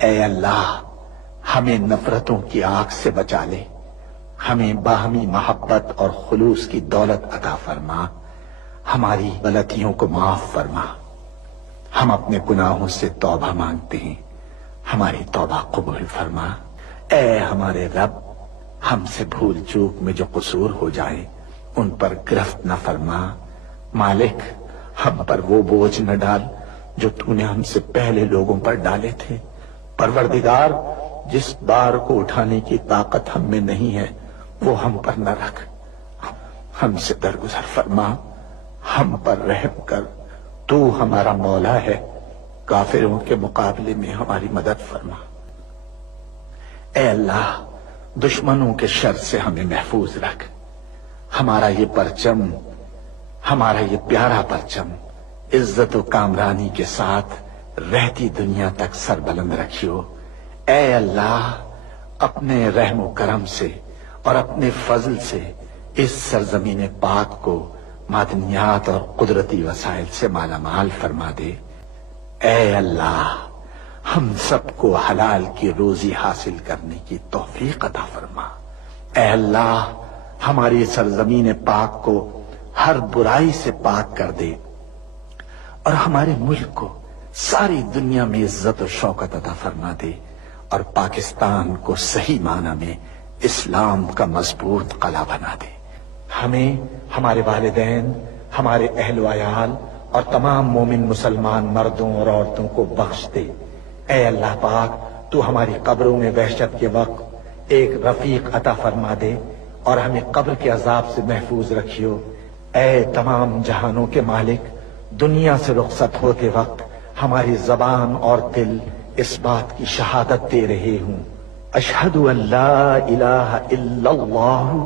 اے اللہ ہمیں نفرتوں کی آگ سے بچا لے، ہمیں باہمی محبت اور خلوص کی دولت عطا فرما، ہماری غلطیوں کو معاف فرما۔ ہم اپنے گناہوں سے توبہ مانگتے ہیں، ہماری توبہ قبول فرما۔ اے ہمارے رب، ہم سے بھول چوک میں جو قصور ہو جائے ان پر گرفت نہ فرما۔ مالک، ہم پر وہ بوجھ نہ ڈال جو تو نے ہم سے پہلے لوگوں پر ڈالے تھے۔ پروردگار، جس بار کو اٹھانے کی طاقت ہم میں نہیں ہے وہ ہم پر نہ رکھ، ہم سے درگزر فرما، ہم پر رحم کر۔ تو ہمارا مولا ہے، کافروں کے مقابلے میں ہماری مدد فرما۔ اے اللہ، دشمنوں کے شر سے ہمیں محفوظ رکھ۔ ہمارا یہ پرچم، ہمارا یہ پیارا پرچم عزت و کامرانی کے ساتھ رہتی دنیا تک سربلند رکھیو۔ اے اللہ، اپنے رحم و کرم سے اور اپنے فضل سے اس سرزمین پاک کو معدنیات اور قدرتی وسائل سے مالا مال فرما دے۔ اے اللہ، ہم سب کو حلال کی روزی حاصل کرنے کی توفیق عطا فرما۔ اے اللہ، ہماری سرزمین پاک کو ہر برائی سے پاک کر دے اور ہمارے ملک کو ساری دنیا میں عزت و شوکت عطا فرما دے، اور پاکستان کو صحیح معنی میں اسلام کا مضبوط قلعہ بنا دے۔ ہمیں، ہمارے والدین، ہمارے اہل و عیال اور تمام مومن مسلمان مردوں اور عورتوں کو بخش دے۔ اے اللہ پاک، تو ہماری قبروں میں وحشت کے وقت ایک رفیق عطا فرما دے اور ہمیں قبر کے عذاب سے محفوظ رکھیو۔ اے تمام جہانوں کے مالک، دنیا سے رخصت ہوتے وقت ہماری زبان اور دل اس بات کی شہادت دے رہے ہوں، اشہد ان لا الہ الا اللہ